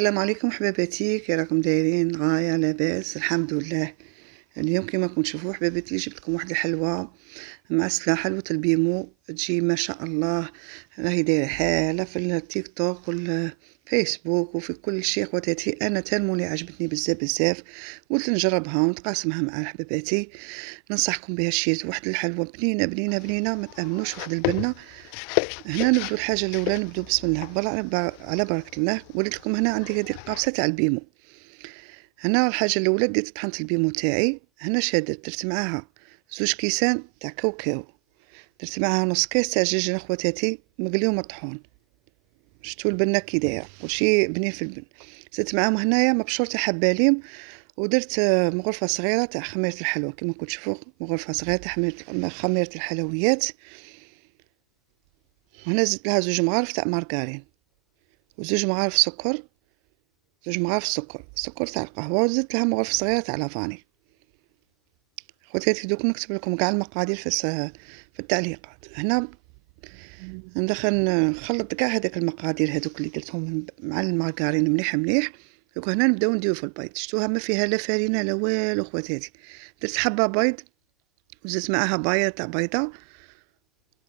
السلام عليكم حباباتي، كي راكم دايرين؟ غايه لاباس الحمد لله. اليوم كما راكم تشوفوا حباباتي جبت لكم واحد الحلوه معسله، حلوه البيمو، تجي ما شاء الله. راهي دايره حاله في التيك توك والفيسبوك وفي كل شيء. خواتاتي انا تالموني عجبتني بزاف بزاف، قلت نجربها ونتقاسمها مع حباباتي. ننصحكم بها شي واحد الحلوه بنينه بنينه بنينه، ما تامنوش واحد البنه. هنا نبدو الحاجه الاولى، نبدو بسم الله على بركه الله. وليت لكم هنا عندي هذه القابسه تاع البيمو. هنا الحاجه الاولى ديت طحنت البيمو تاعي. هنا شادت درت معاها 2 كيسان تاع كاوكاو، درت معاها نص كاس تاع جرجير خواتاتي مقلي ومطحون. شفتوا البنه كي دايره كلشي بنين في البن. زدت معاهم هنايا مبشور تاع حباليم، ودرت مغرفه صغيره تاع خميره الحلوى. كما كنتوا تشوفوا مغرفه صغيره تاع خميره الحلويات. وهنا زدت لها 2 مغارف تاع مارغرين، و2 مغارف سكر، 2 مغارف سكر تاع القهوه، وزدت لها مغرفه صغيره تاع لافاني. خواتاتي دوك نكتب لكم كاع المقادير في التعليقات. هنا ندخل نخلط كاع هذاك المقادير هذوك اللي درتهم مع المارغرين مليح مليح. دوك هنا نبداو نديرو في البيض. شفتوها ما فيها لا فرينه لا والو خواتاتي. درت حبه بيض وزدت معاها بايه تاع بيضه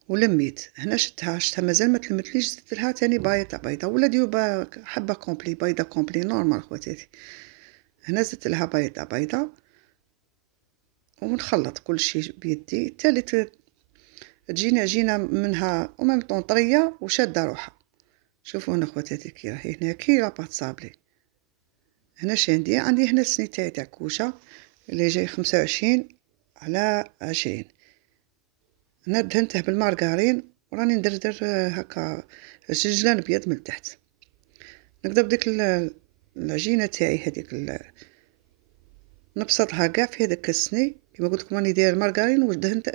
ولميت. هنا شتها مازال ما تلمتليش، زدت لها تاني بايه تاع بيضه، ولا ديروا حبه كومبلي بيضه كومبلي نورمال خواتاتي. هنا زدت لها بايه تاع بيضه ونخلط كل شيء بيدي. تالي تجينا عجينه منها وميم طون طريه وشاده روحها. شوفوا هنا خواتاتي كي راهي هنا كي لاباط صابلي. هنا شاندي عندي هنا السني تاع كوشه اللي جاي 25/20. هنا دهنته بالمارغرين وراني ندردر هكا الجلجلان ابيض من تحت. نقدر بديك العجينه تاعي هذيك نبسطها كاع في هذاك السني كما قلت لكم. راني داير المارغرين ودهنت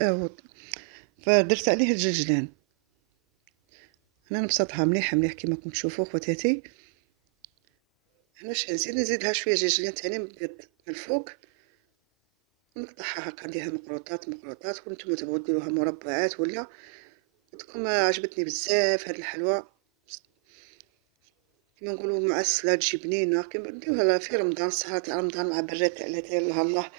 فدرت عليه الجلجلان. هنا نبسطها مليح مليح كما راكم تشوفوا خواتاتي. هنا نزيد لها شويه جلجلان ثاني مبيض من الفوق، ونقطعها هكا نديرها مقروطات مقروطات. وانتم تبغوا ديروها مربعات ولا. قلتلكم عجبتني بزاف هاد الحلوى، كما نقولوا معسله تجي بنينه. كما نديروها في رمضان، السهره تاع رمضان مع برات تاع لا داير لها الله.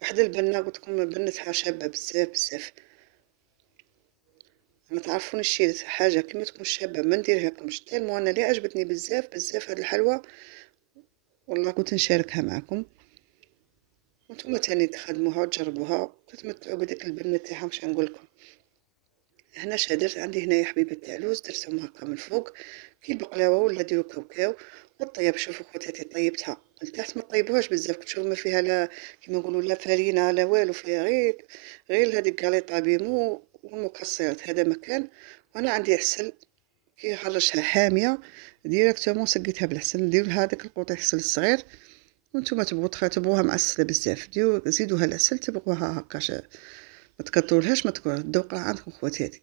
واحد البنه قلت لكم بنتها شابه بزاف بزاف. ما تعرفون الشيء حاجه كما تكون شابه ما نديرها لكمش تالمو. انا اللي عجبتني بزاف بزاف هاد الحلوى، والله قلت نشاركها معكم وانتم تاني تخدموها وتجربوها وتتمتعوا بديك البنه تاعها. مش نقول لكم. هنا درت عندي هنايا حبيبه تاع لوز درتهم هكا من الفوق كي البقلاوه، ولا ديروا كاوكاو والطياب. شوفوا خواتاتي طيبتها من تحت، ما طيبوهاش بزاف. كتشوفوا ما فيها لا كيما نقولوا لا فرينه لا والو، فيها غير هذيك غاليطه بيمو والمكسرات. هذا مكان. وانا عندي عسل كي خرجتها حاميه ديريكتومون سقيتها بالعسل. ندير لها هذاك القوطي عسل الصغير، وانتم تبغوها معسله بزاف زيدوها العسل. تبغوها هكا ما تكثرولهاش، ما تكثر الذوق راه عندكم خواتاتي.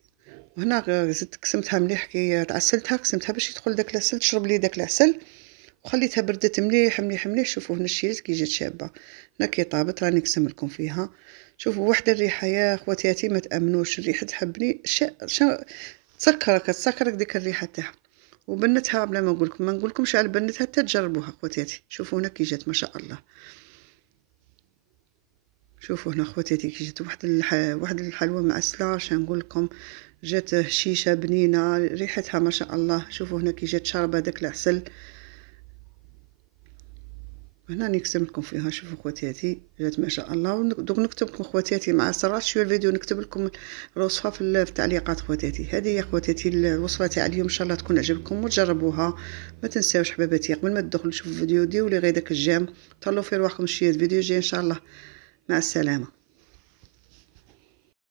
وهنا زدت قسمتها مليح كي تعسلتها، قسمتها باش يدخل داك العسل، تشرب لي داك العسل. وخليتها بردت مليح مليح مليح. شوفوا هنا الشيريت كي جات شابه. هنا كي طابت راني نقسم لكم فيها. شوفوا واحد الريحه يا خواتاتي ما تامنوش. الريحه تحبني تسكرك ديك الريحه تاعها. وبنتها بلا ما نقولكم ما نقولكمش على بنتها حتى تجربوها خواتاتي. شوفوا هنا كي جات ما شاء الله. شوفوا هنا خواتاتي كي جات واحد الحلوى معسله. اش نقول لكم، جات هشيشه بنينه ريحتها ما شاء الله. شوفوا هنا كي جات شاربه داك العسل. هنا نقسم لكم فيها. شوفوا خواتاتي جات ما شاء الله. دوك نكتب لكم خواتاتي مع صراحه شويه الفيديو نكتب لكم الوصفه في التعليقات خواتاتي. هذه هي خواتاتي الوصفه تاع اليوم، ان شاء الله تكون عجبكم وتجربوها. ما تنساوش حباباتي قبل ما تدخلوا تشوفوا الفيديو ديروا لي غير داك الجيم. تهلاو في رواحكم. شي فيديو جاي ان شاء الله. مع السلامه.